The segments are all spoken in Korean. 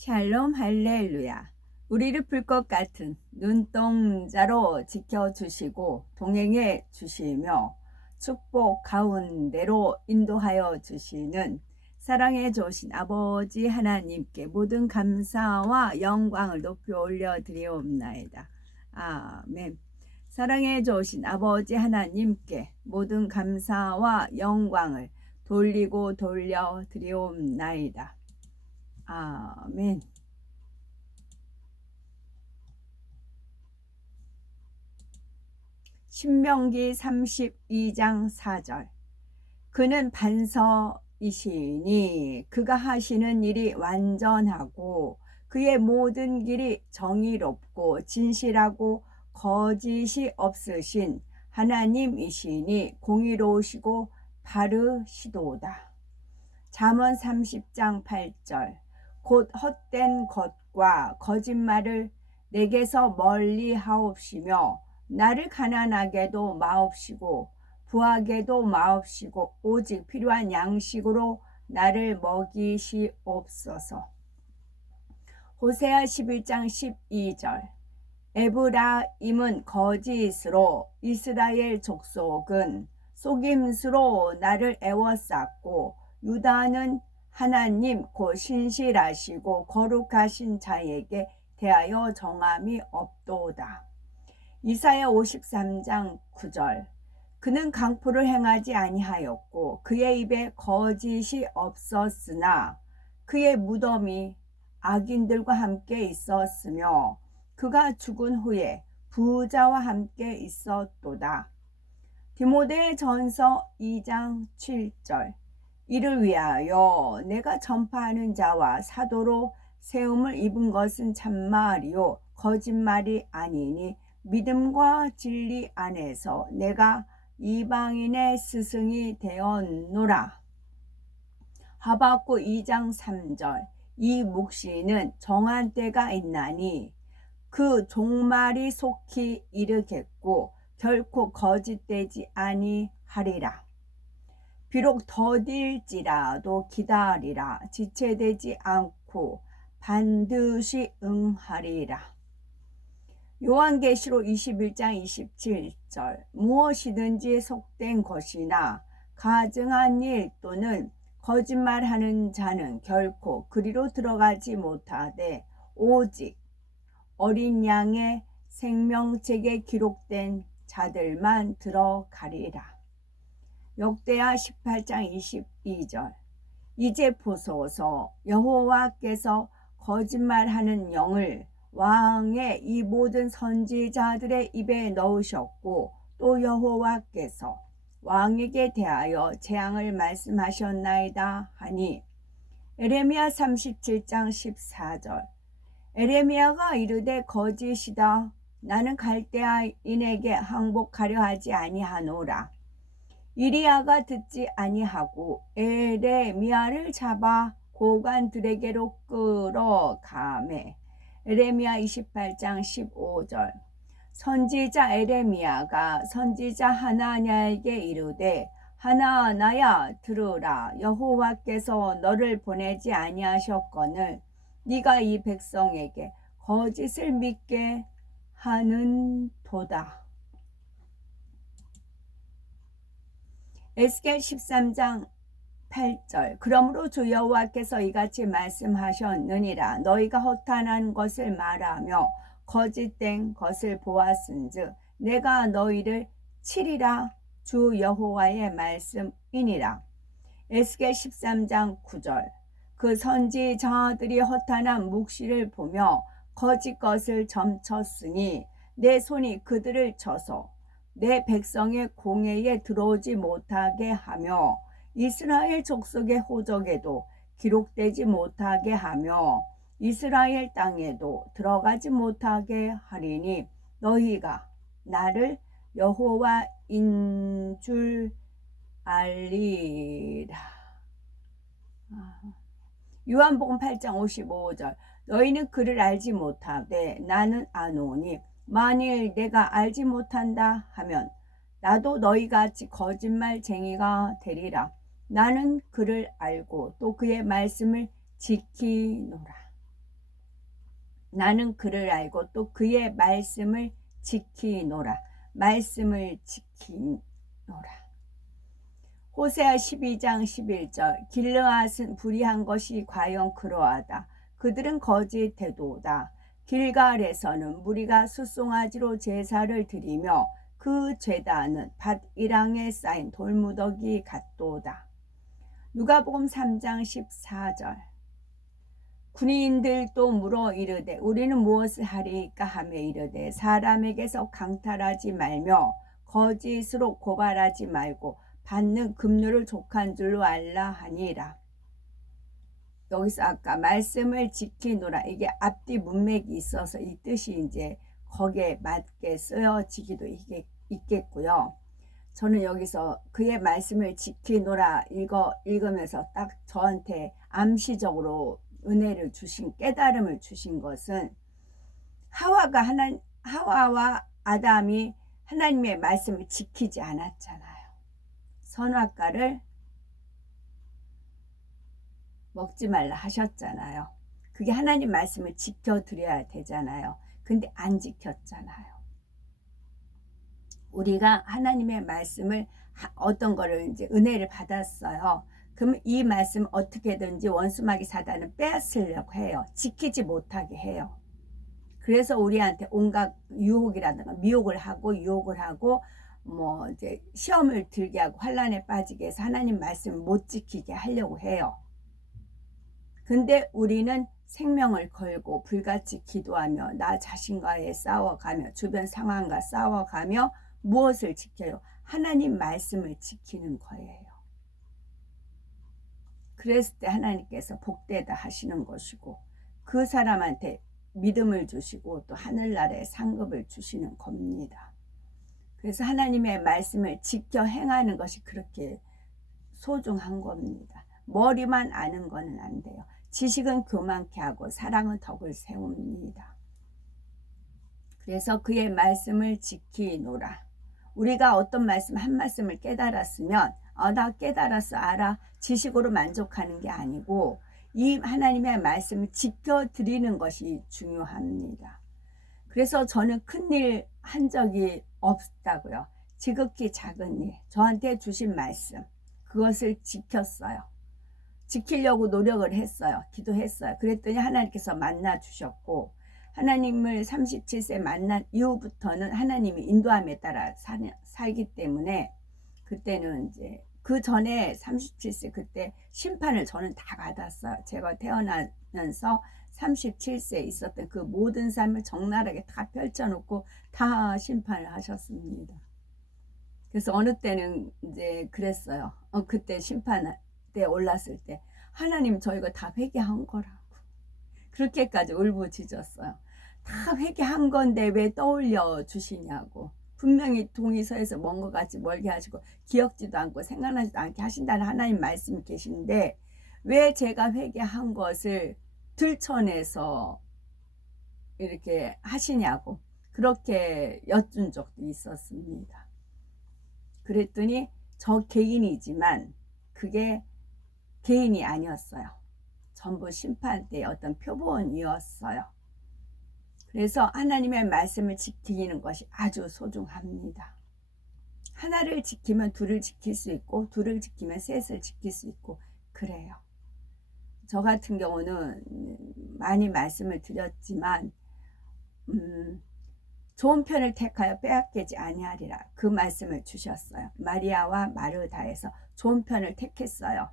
샬롬 할렐루야. 우리를 불 것 같은 눈동자로 지켜주시고 동행해 주시며 축복 가운데로 인도하여 주시는 사랑해 주신 아버지 하나님께 모든 감사와 영광을 높이 올려드리옵나이다. 아멘. 사랑해 주신 아버지 하나님께 모든 감사와 영광을 돌리고 돌려드리옵나이다. 아멘. 신명기 32장 4절. 그는 반석이시니 그가 하시는 일이 완전하고 그의 모든 길이 정의롭고 진실하고 거짓이 없으신 하나님이시니 공의로우시고 바르시도다. 잠언 30장 8절. 곧 헛된 것과 거짓말을 내게서 멀리 하옵시며 나를 가난하게도 마옵시고 부하게도 마옵시고 오직 필요한 양식으로 나를 먹이시옵소서. 호세아 11장 12절. 에브라임은 거짓으로 이스라엘 족속은 속임수로 나를 애워쌌고 유다는 하나님 곧 신실하시고 거룩하신 자에게 대하여 정함이 없도다. 이사야 53장 9절. 그는 강포를 행하지 아니하였고 그의 입에 거짓이 없었으나 그의 무덤이 악인들과 함께 있었으며 그가 죽은 후에 부자와 함께 있었도다. 디모데전서 2장 7절. 이를 위하여 내가 전파하는 자와 사도로 세움을 입은 것은 참말이요 거짓말이 아니니 믿음과 진리 안에서 내가 이방인의 스승이 되었노라. 하박국 2장 3절. 이 묵시는 정한 때가 있나니 그 종말이 속히 이르겠고 결코 거짓되지 아니하리라. 비록 더딜지라도 기다리라. 지체되지 않고 반드시 응하리라. 요한계시록 21장 27절. 무엇이든지 속된 것이나 가증한 일 또는 거짓말하는 자는 결코 그리로 들어가지 못하되 오직 어린 양의 생명책에 기록된 자들만 들어가리라. 역대하 18장 22절. 이제 보소서 여호와께서 거짓말하는 영을 왕의 이 모든 선지자들의 입에 넣으셨고 또 여호와께서 왕에게 대하여 재앙을 말씀하셨나이다 하니 에레미야 37장 14절. 에레미야가 이르되 거짓이다. 나는 갈대아인에게 항복하려 하지 아니하노라. 이리야가 듣지 아니하고 에레미야를 잡아 고관들에게로 끌어가매. 에레미야 28장 15절. 선지자 에레미야가 선지자 하나냐에게 이르되 하나나야 들으라. 여호와께서 너를 보내지 아니하셨거늘 네가 이 백성에게 거짓을 믿게 하는 도다. 에스겔 13장 8절. 그러므로 주 여호와께서 이같이 말씀하셨느니라. 너희가 허탄한 것을 말하며 거짓된 것을 보았은즉 내가 너희를 치리라. 주 여호와의 말씀이니라. 에스겔 13장 9절. 그 선지자들이 허탄한 묵시를 보며 거짓 것을 점쳤으니 내 손이 그들을 쳐서 내 백성의 공회에 들어오지 못하게 하며 이스라엘 족속의 호적에도 기록되지 못하게 하며 이스라엘 땅에도 들어가지 못하게 하리니 너희가 나를 여호와인 줄 알리라. 요한복음 8장 55절. 너희는 그를 알지 못하되 나는 아노니 만일 내가 알지 못한다 하면 나도 너희같이 거짓말쟁이가 되리라. 나는 그를 알고 또 그의 말씀을 지키노라. 나는 그를 알고 또 그의 말씀을 지키노라. 말씀을 지키노라. 호세아 12장 11절 길르앗은 불의한 것이 과연 그러하다. 그들은 거짓되도다. 길갈에서는 무리가 숫송아지로 제사를 드리며 그 제단은 밭이랑에 쌓인 돌무더기 같도다. 누가복음 3장 14절 군인들도 물어 이르되 우리는 무엇을 하리이까 하며 이르되 사람에게서 강탈하지 말며 거짓으로 고발하지 말고 받는 급료를 족한 줄로 알라 하니라. 여기서 아까 말씀을 지키노라, 이게 앞뒤 문맥이 있어서 이 뜻이 이제 거기에 맞게 쓰여지기도 있겠고요. 저는 여기서 그의 말씀을 지키노라 읽으면서 딱 저한테 암시적으로 은혜를 주신, 깨달음을 주신 것은 하와와 아담이 하나님의 말씀을 지키지 않았잖아요. 선악과를 먹지 말라 하셨잖아요. 그게 하나님 말씀을 지켜드려야 되잖아요. 근데 안 지켰잖아요. 우리가 하나님의 말씀을 어떤 거를 이제 은혜를 받았어요. 그럼 이 말씀 어떻게든지 원수마귀 사단은 빼앗으려고 해요. 지키지 못하게 해요. 그래서 우리한테 온갖 유혹이라든가 미혹을 하고 유혹을 하고 뭐 이제 시험을 들게 하고 환란에 빠지게 해서 하나님 말씀을 못 지키게 하려고 해요. 근데 우리는 생명을 걸고 불같이 기도하며 나 자신과의 싸워가며 주변 상황과 싸워가며 무엇을 지켜요? 하나님 말씀을 지키는 거예요. 그랬을 때 하나님께서 복되다 하시는 것이고 그 사람한테 믿음을 주시고 또 하늘나라의 상급을 주시는 겁니다. 그래서 하나님의 말씀을 지켜 행하는 것이 그렇게 소중한 겁니다. 머리만 아는 거는 안 돼요. 지식은 교만케 하고 사랑은 덕을 세웁니다. 그래서 그의 말씀을 지키노라. 우리가 어떤 말씀 한 말씀을 깨달았으면 나 깨달았어 알아 지식으로 만족하는 게 아니고 이 하나님의 말씀을 지켜드리는 것이 중요합니다. 그래서 저는 큰일 한 적이 없다고요. 지극히 작은 일, 저한테 주신 말씀 그것을 지켰어요. 지키려고 노력을 했어요. 기도했어요. 그랬더니 하나님께서 만나 주셨고 하나님을 37세 만난 이후부터는 하나님이 인도함에 따라 살기 때문에 그때는 이제 그 전에 37세 그때 심판을 저는 다 받았어요. 제가 태어나면서 37세 있었던 그 모든 삶을 적나라하게 다 펼쳐놓고 다 심판을 하셨습니다. 그래서 어느 때는 이제 그랬어요. 그때 심판 때 올랐을 때 하나님 저 이거 다 회개한 거라고 그렇게까지 울부짖었어요. 다 회개한 건데 왜 떠올려 주시냐고. 분명히 동의서에서 먼 것 같이 멀게 하시고 기억지도 않고 생각나지도 않게 하신다는 하나님 말씀이 계신데 왜 제가 회개한 것을 들춰내서 이렇게 하시냐고 그렇게 여쭌 적도 있었습니다. 그랬더니 저 개인이지만 그게 개인이 아니었어요. 전부 심판대의 어떤 표본이었어요. 그래서 하나님의 말씀을 지키는 것이 아주 소중합니다. 하나를 지키면 둘을 지킬 수 있고 둘을 지키면 셋을 지킬 수 있고 그래요. 저 같은 경우는 많이 말씀을 드렸지만 좋은 편을 택하여 빼앗기지 아니하리라 그 말씀을 주셨어요. 마리아와 마르다에서 좋은 편을 택했어요.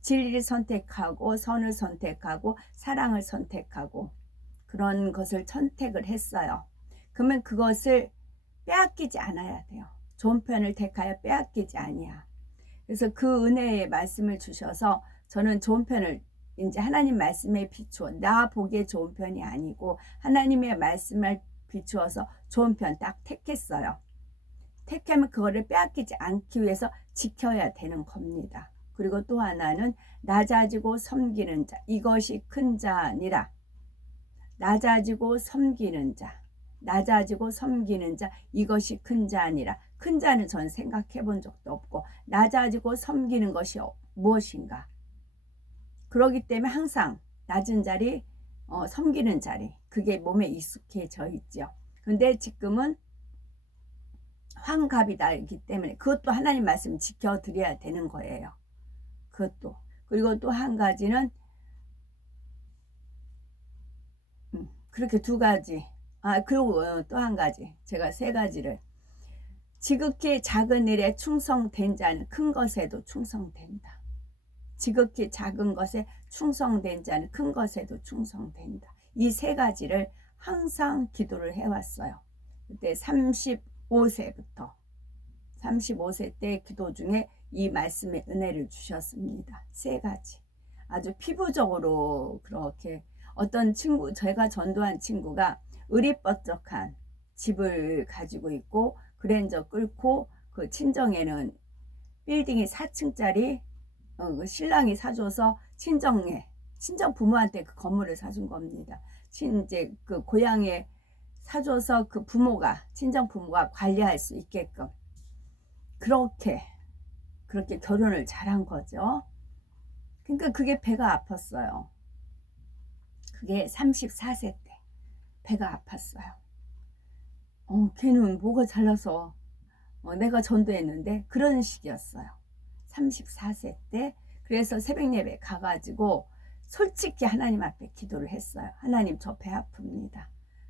진리를 선택하고 선을 선택하고 사랑을 선택하고 그런 것을 선택을 했어요. 그러면 그것을 빼앗기지 않아야 돼요. 좋은 편을 택하여 빼앗기지 아니야. 그래서 그 은혜의 말씀을 주셔서 저는 좋은 편을 이제 하나님 말씀에 비추어 나 보기에 좋은 편이 아니고 하나님의 말씀을 비추어서 좋은 편 딱 택했어요. 택하면 그거를 빼앗기지 않기 위해서 지켜야 되는 겁니다. 그리고 또 하나는 낮아지고 섬기는 자 이것이 큰 자니라. 낮아지고 섬기는 자 낮아지고 섬기는 자 이것이 큰 자니라. 큰 자는 전 생각해 본 적도 없고 낮아지고 섬기는 것이 무엇인가. 그렇기 때문에 항상 낮은 자리 섬기는 자리, 그게 몸에 익숙해져 있죠. 근데 지금은 환갑이다이기 때문에 그것도 하나님 말씀 지켜드려야 되는 거예요. 그것도. 그리고 또 한 가지는 그렇게 두 가지. 그리고 또 한 가지. 제가 세 가지를. 지극히 작은 일에 충성된 자는 큰 것에도 충성된다. 지극히 작은 것에 충성된 자는 큰 것에도 충성된다. 이 세 가지를 항상 기도를 해왔어요. 그때 35세부터 35세 때 기도 중에 이 말씀의 은혜를 주셨습니다. 세 가지. 아주 피부적으로 그렇게 어떤 친구, 제가 전도한 친구가 의리법적한 집을 가지고 있고 그랜저 끌고 그 친정에는 빌딩이 4층짜리 그 신랑이 사줘서 친정 부모한테 그 건물을 사준 겁니다. 이제 그 고향에 사줘서 그 부모가 친정 부모가 관리할 수 있게끔 그렇게 결혼을 잘한 거죠. 그러니까 그게 배가 아팠어요. 그게 34세 때 배가 아팠어요. 걔는 뭐가 잘나서 내가 전도했는데 그런 식이었어요. 34세 때. 그래서 새벽 예배 가가지고 솔직히 하나님 앞에 기도를 했어요. 하나님, 저 배 아픕니다.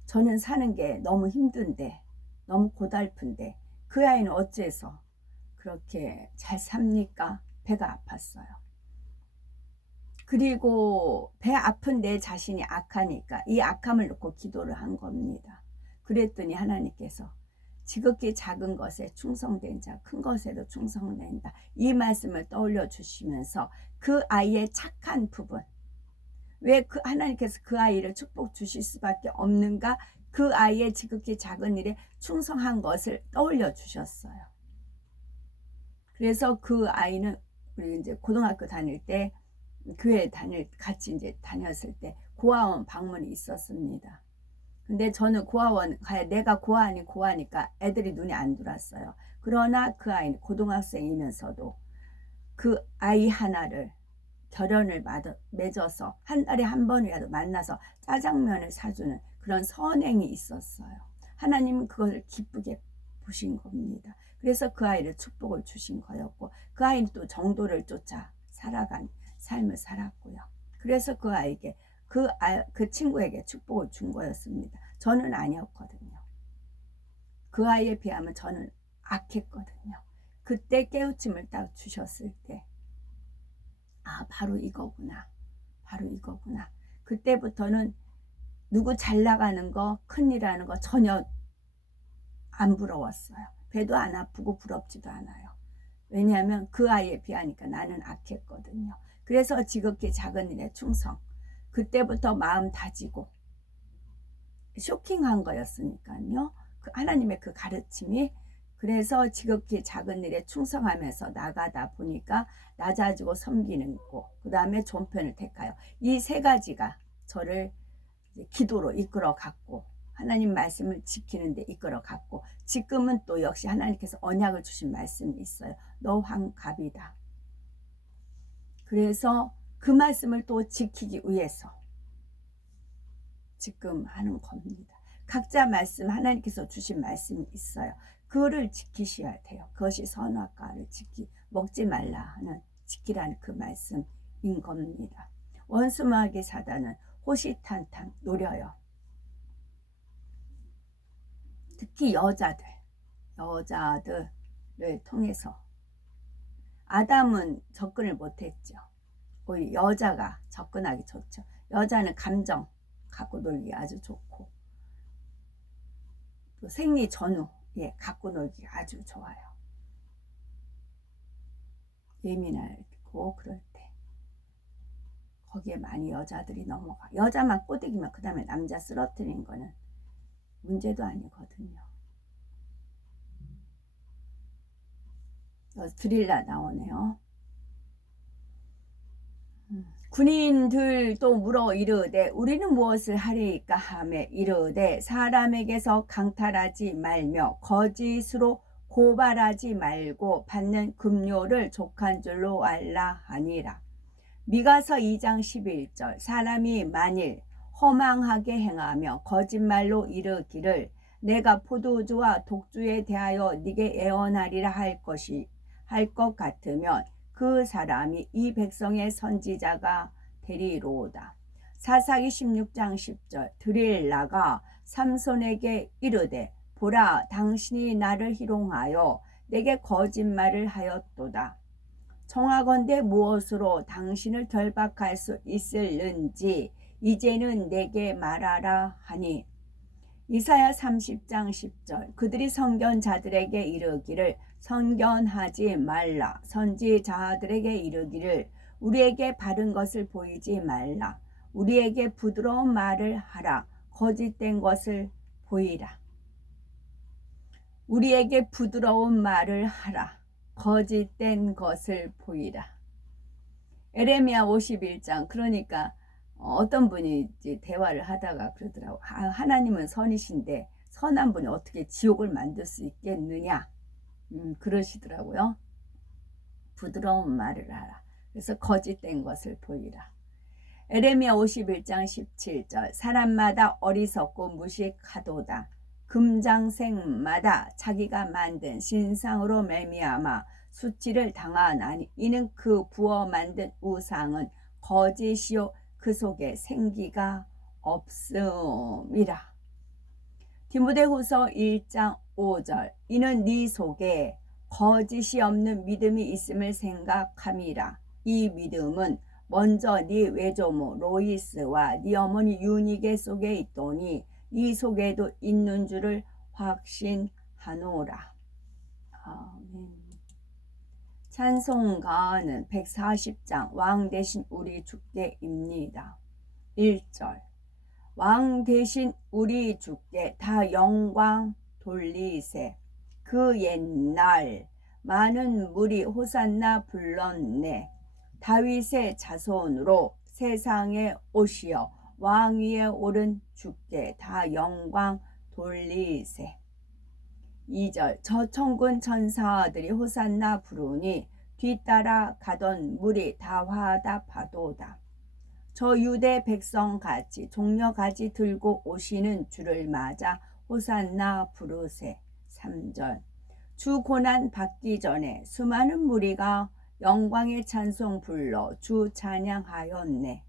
저는 사는 게 너무 힘든데, 너무 고달픈데 그 아이는 어째서 그렇게 잘 삽니까? 배가 아팠어요. 그리고 배 아픈 내 자신이 악하니까 이 악함을 놓고 기도를 한 겁니다. 그랬더니 하나님께서 지극히 작은 것에 충성된 자 큰 것에도 충성된다. 이 말씀을 떠올려 주시면서 그 아이의 착한 부분, 왜 그 하나님께서 그 아이를 축복 주실 수밖에 없는가? 그 아이의 지극히 작은 일에 충성한 것을 떠올려 주셨어요. 그래서 그 아이는 우리 이제 고등학교 다닐 때 교회 같이 이제 다녔을 때 고아원 방문이 있었습니다. 근데 저는 고아원 내가 고아니까 애들이 눈이 안 들어왔어요. 그러나 그 아이는 고등학생이면서도 그 아이 하나를 결연을 맺어서 한 달에 한 번이라도 만나서 짜장면을 사주는 그런 선행이 있었어요. 하나님은 그것을 기쁘게 보신 겁니다. 그래서 그 아이를 축복을 주신 거였고 그 아이는 또 정도를 쫓아 살아간 삶을 살았고요. 그래서 그 아이에게 그 친구에게 축복을 준 거였습니다. 저는 아니었거든요. 그 아이에 비하면 저는 악했거든요. 그때 깨우침을 딱 주셨을 때 바로 이거구나. 바로 이거구나. 그때부터는 누구 잘 나가는 거, 큰일 하는 거 전혀 안 부러웠어요. 배도 안 아프고 부럽지도 않아요. 왜냐하면 그 아이에 비하니까 나는 악했거든요. 그래서 지극히 작은 일에 충성. 그때부터 마음 다지고 쇼킹한 거였으니까요. 하나님의 그 가르침이. 그래서 지극히 작은 일에 충성하면서 나가다 보니까 낮아지고 섬기는 거, 그 다음에 존편을 택하여, 이 세 가지가 저를 기도로 이끌어 갔고 하나님 말씀을 지키는 데 이끌어 갔고, 지금은 또 역시 하나님께서 언약을 주신 말씀이 있어요. 너 환갑이다. 그래서 그 말씀을 또 지키기 위해서 지금 하는 겁니다. 각자 말씀, 하나님께서 주신 말씀이 있어요. 그거를 지키셔야 돼요. 그것이 선악과를 먹지 말라 하는, 지키라는 그 말씀인 겁니다. 원수마귀 사단은 호시탄탄 노려요. 특히 여자들을 통해서. 아담은 접근을 못했죠. 오히려 여자가 접근하기 좋죠. 여자는 감정 갖고 놀기 아주 좋고, 또 생리 전후 갖고 놀기 아주 좋아요. 예민하고 그럴 때 거기에 많이 여자들이 넘어가. 여자만 꼬드기면 그 다음에 남자 쓰러뜨린 거는 문제도 아니거든요. 드릴라 나오네요. 군인들도 물어 이르되 우리는 무엇을 하리이까 하매 이르되 사람에게서 강탈하지 말며 거짓으로 고발하지 말고 받는 급료를 족한 줄로 알라 하니라. 미가서 2장 11절. 사람이 만일 허망하게 행하며 거짓말로 이르기를 내가 포도주와 독주에 대하여 네게 애원하리라 할 것 같으면 그 사람이 이 백성의 선지자가 되리로다. 사사기 16장 10절 드릴라가 삼손에게 이르되 보라 당신이 나를 희롱하여 내게 거짓말을 하였도다. 청하건대 무엇으로 당신을 결박할 수 있을는지 이제는 내게 말하라 하니 이사야 30장 10절 그들이 선견자들에게 이르기를 선견하지 말라. 선지자들에게 이르기를 우리에게 바른 것을 보이지 말라. 우리에게 부드러운 말을 하라. 거짓된 것을 보이라. 우리에게 부드러운 말을 하라. 거짓된 것을 보이라. 에레미야 51장 그러니까 어떤 분이 이제 대화를 하다가 그러더라고. 하나님은 선이신데 선한 분이 어떻게 지옥을 만들 수 있겠느냐. 그러시더라고요. 부드러운 말을 하라. 그래서 거짓된 것을 보이라. 에레미야 51장 17절 사람마다 어리석고 무식하도다. 금장색마다 자기가 만든 신상으로 말미암아 수치를 당하나니 이는 그 부어 만든 우상은 거짓이요 그 속에 생기가 없음이라. 디모데후서 1장 5절 이는 네 속에 거짓이 없는 믿음이 있음을 생각함이라. 이 믿음은 먼저 네 외조모 로이스와 네 어머니 유니게 속에 있더니 이 속에도 있는 줄을 확신하노라. 아멘. 찬송가는 140장 왕 대신 우리 주께입니다. 1절 왕 대신 우리 주께 다 영광 돌리세. 그 옛날 많은 무리 호산나 불렀네. 다윗의 자손으로 세상에 오시어 왕 위에 오른 주께 다 영광 돌리세. 2절 저 천군 천사들이 호산나 부르니 뒤따라 가던 무리 다 화답하도다. 저 유대 백성같이 종려가지 들고 오시는 주를 맞아 호산나 부르세. 3절 주 고난 받기 전에 수많은 무리가 영광의 찬송 불러 주 찬양하였네.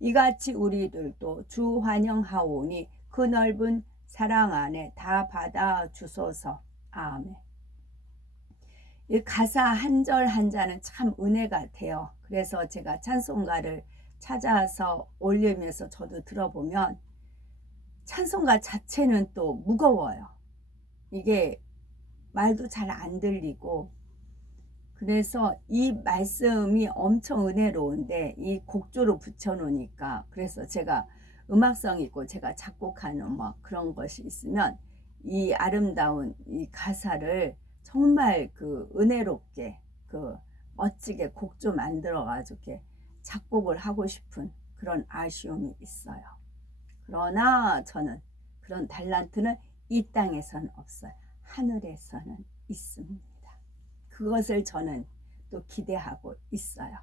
이같이 우리들도 주 환영하오니 그 넓은 사랑 안에 다 받아 주소서. 아멘. 이 가사 한 절 한 자는 참 은혜가 돼요. 그래서 제가 찬송가를 찾아서 올리면서 저도 들어보면 찬송가 자체는 또 무거워요. 이게 말도 잘 안 들리고 그래서 이 말씀이 엄청 은혜로운데 이 곡조로 붙여놓으니까 그래서 제가 음악성 있고 제가 작곡하는 뭐 그런 것이 있으면 이 아름다운 이 가사를 정말 그 은혜롭게 그 멋지게 곡조 만들어 가지고 이렇게 작곡을 하고 싶은 그런 아쉬움이 있어요. 그러나 저는 그런 달란트는 이 땅에서는 없어요. 하늘에서는 있습니다. 그것을 저는 또 기대하고 있어요.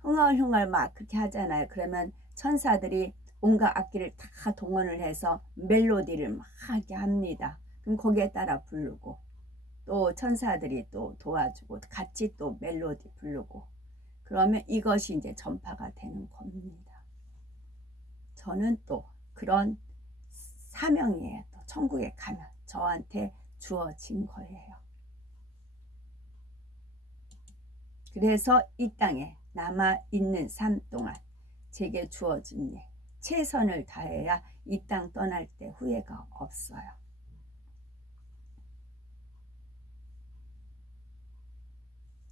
흥얼흥얼 막 그렇게 하잖아요. 그러면 천사들이 온갖 악기를 다 동원을 해서 멜로디를 막 하게 합니다. 그럼 거기에 따라 부르고 또 천사들이 또 도와주고 같이 또 멜로디 부르고 그러면 이것이 이제 전파가 되는 겁니다. 저는 또 그런 사명이에요. 또 천국에 가면 저한테 주어진 거예요. 그래서 이 땅에 남아있는 삶 동안 제게 주어진 일, 최선을 다해야 이 땅 떠날 때 후회가 없어요.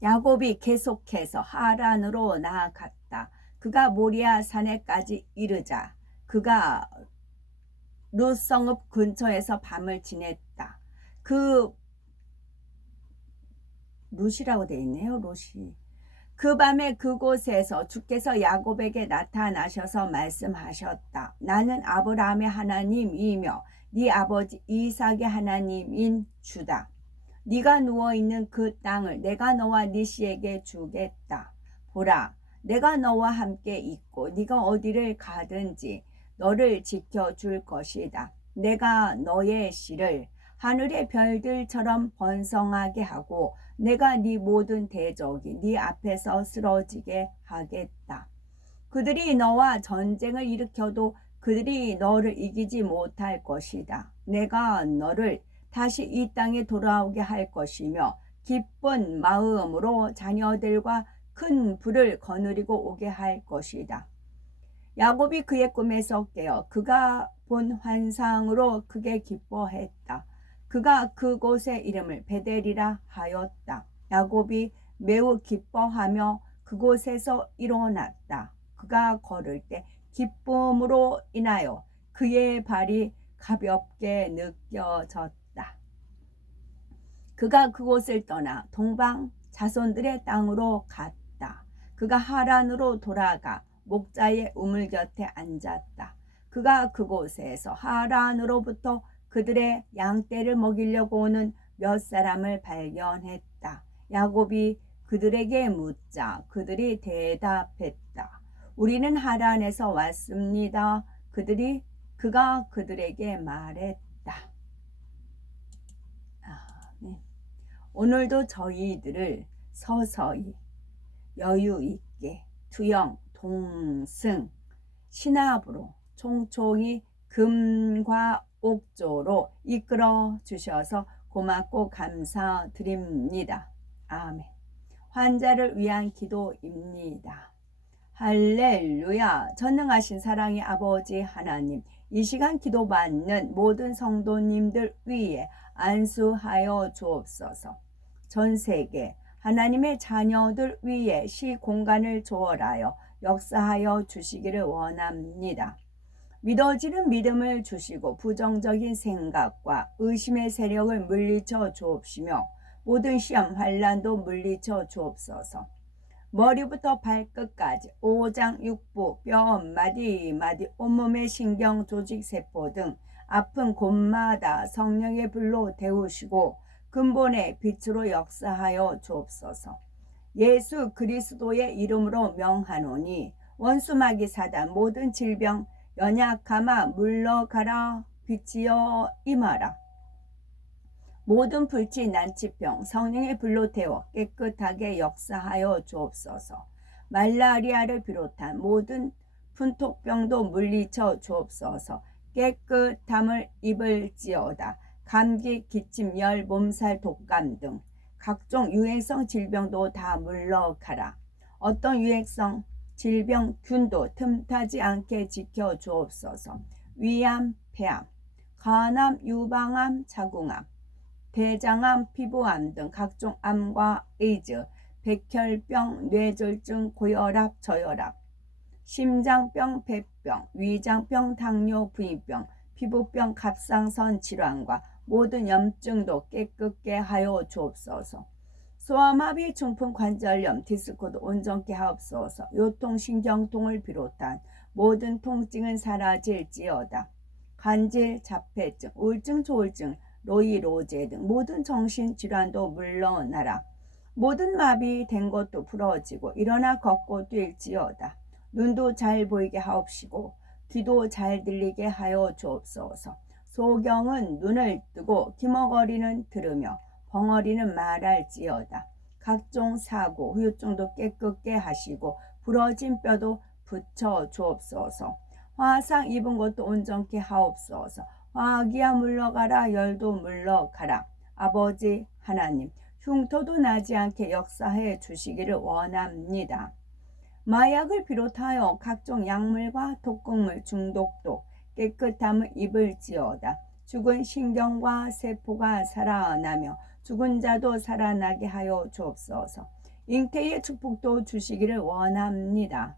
야곱이 계속해서 하란으로 나아갔다. 그가 모리아 산에까지 이르자 그가 룻성읍 근처에서 밤을 지냈다. 그 룻이라고 되어 있네요. 룻이. 그 밤에 그곳에서 주께서 야곱에게 나타나셔서 말씀하셨다. 나는 아브라함의 하나님이며 네 아버지 이삭의 하나님인 주다. 네가 누워있는 그 땅을 내가 너와 네 씨에게 주겠다. 보라, 내가 너와 함께 있고 네가 어디를 가든지 너를 지켜줄 것이다. 내가 너의 씨를 하늘의 별들처럼 번성하게 하고 내가 네 모든 대적이 네 앞에서 쓰러지게 하겠다. 그들이 너와 전쟁을 일으켜도 그들이 너를 이기지 못할 것이다. 내가 너를 다시 이 땅에 돌아오게 할 것이며 기쁜 마음으로 자녀들과 큰 불을 거느리고 오게 할 것이다. 야곱이 그의 꿈에서 깨어 그가 본 환상으로 크게 기뻐했다. 그가 그곳의 이름을 베델이라 하였다. 야곱이 매우 기뻐하며 그곳에서 일어났다. 그가 걸을 때 기쁨으로 인하여 그의 발이 가볍게 느껴졌다. 그가 그곳을 떠나 동방 자손들의 땅으로 갔다. 그가 하란으로 돌아가 목자의 우물 곁에 앉았다. 그가 그곳에서 하란으로부터 그들의 양떼를 먹이려고 오는 몇 사람을 발견했다. 야곱이 그들에게 묻자 그들이 대답했다. 우리는 하란에서 왔습니다. 그가 그들에게 말했다. 아멘. 오늘도 저희들을 서서히 여유 있게 투영, 동승, 신압으로 총총히 금과 옥조로 이끌어 주셔서 고맙고 감사드립니다. 아멘. 환자를 위한 기도입니다. 할렐루야. 전능하신 사랑의 아버지 하나님, 이 시간 기도받는 모든 성도님들 위에 안수하여 주옵소서. 전 세계 하나님의 자녀들 위에 시공간을 초월하여 역사하여 주시기를 원합니다. 믿어지는 믿음을 주시고 부정적인 생각과 의심의 세력을 물리쳐 주옵시며 모든 시험 환난도 물리쳐 주옵소서. 머리부터 발끝까지 오장 육부 뼈 마디 온몸의 신경 조직 세포 등 아픈 곳마다 성령의 불로 데우시고 근본의 빛으로 역사하여 주옵소서. 예수 그리스도의 이름으로 명하노니 원수마귀 사단 모든 질병 연약함아 물러가라. 빛이여 임하라. 모든 불치 난치병 성령의 불로 태워 깨끗하게 역사하여 주옵소서. 말라리아를 비롯한 모든 분톡병도 물리쳐 주옵소서. 깨끗함을 입을지어다. 감기, 기침, 열, 몸살, 독감 등 각종 유행성 질병도 다 물러가라. 어떤 유행성 질병 균도 틈타지 않게 지켜 주옵소서. 위암, 폐암, 간암, 유방암, 자궁암, 대장암, 피부암 등 각종 암과 에이즈, 백혈병, 뇌졸중, 고혈압, 저혈압, 심장병, 폐병, 위장병, 당뇨, 부인병, 피부병, 갑상선 질환과 모든 염증도 깨끗게 하여 주옵소서. 소아마비, 중풍, 관절염, 디스코도 온전케 하옵소서. 요통신경통을 비롯한 모든 통증은 사라질지어다. 간질, 자폐증, 우울증, 조울증, 노이로제 등 모든 정신질환도 물러나라. 모든 마비된 것도 부러지고 일어나 걷고 뛸지어다. 눈도 잘 보이게 하옵시고 귀도 잘 들리게 하여 주옵소서. 소경은 눈을 뜨고 기머거리는 들으며 벙어리는 말할지어다. 각종 사고, 후유증도 깨끗게 하시고 부러진 뼈도 붙여 주옵소서. 화상 입은 것도 온전케 하옵소서. 화기야 물러가라. 열도 물러가라. 아버지 하나님, 흉터도 나지 않게 역사해 주시기를 원합니다. 마약을 비롯하여 각종 약물과 독극물 중독도 깨끗함을 입을지어다. 죽은 신경과 세포가 살아나며 죽은 자도 살아나게 하여 주옵소서. 잉태의 축복도 주시기를 원합니다.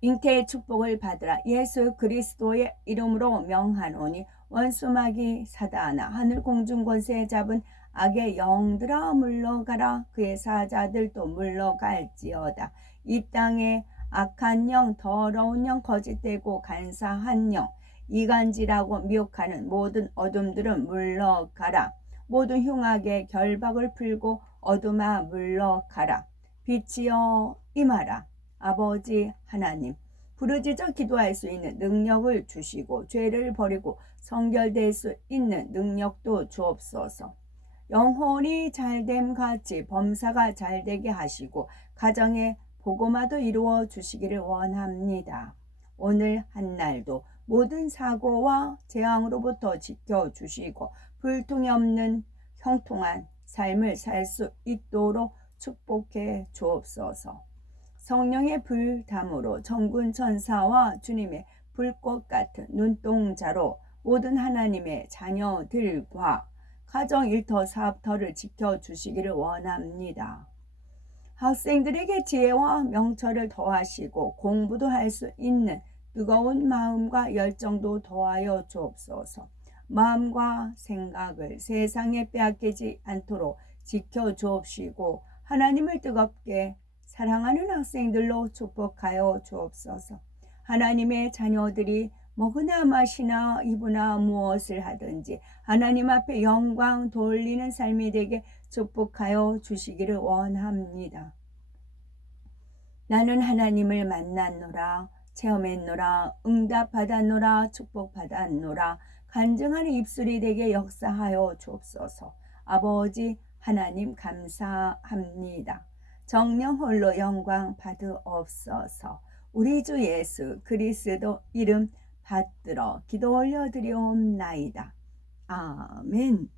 잉태의 축복을 받으라. 예수 그리스도의 이름으로 명하노니 원수마귀 사단아 하늘 공중 권세 잡은 악의 영들아 물러가라. 그의 사자들도 물러갈지어다. 이 땅에 악한 영, 더러운 영, 거짓되고 간사한 영, 이간질하고 미혹하는 모든 어둠들은 물러가라. 모든 흉악의 결박을 풀고 어둠아 물러가라. 빛이여 임하라. 아버지 하나님, 부르짖어 기도할 수 있는 능력을 주시고 죄를 버리고 성결될 수 있는 능력도 주옵소서. 영혼이 잘됨 같이 범사가 잘되게 하시고 가정에 복음화도 이루어 주시기를 원합니다. 오늘 한날도 모든 사고와 재앙으로부터 지켜주시고 불통이 없는 형통한 삶을 살 수 있도록 축복해 주옵소서. 성령의 불담으로 천군 천사와 주님의 불꽃 같은 눈동자로 모든 하나님의 자녀들과 가정 일터 사업터를 지켜주시기를 원합니다. 학생들에게 지혜와 명철을 더하시고 공부도 할 수 있는 뜨거운 마음과 열정도 더하여 주옵소서. 마음과 생각을 세상에 빼앗기지 않도록 지켜주옵시고 하나님을 뜨겁게 사랑하는 학생들로 축복하여 주옵소서. 하나님의 자녀들이 먹으나 마시나 입으나 무엇을 하든지 하나님 앞에 영광 돌리는 삶이 되게 축복하여 주시기를 원합니다. 나는 하나님을 만났노라, 체험했노라, 응답받았노라, 축복받았노라, 간증하는 입술이 되게 역사하여 주옵소서. 아버지 하나님 감사합니다. 정령 홀로 영광 받으옵소서. 우리 주 예수 그리스도 이름 받들어 기도 올려드리옵나이다. 아멘.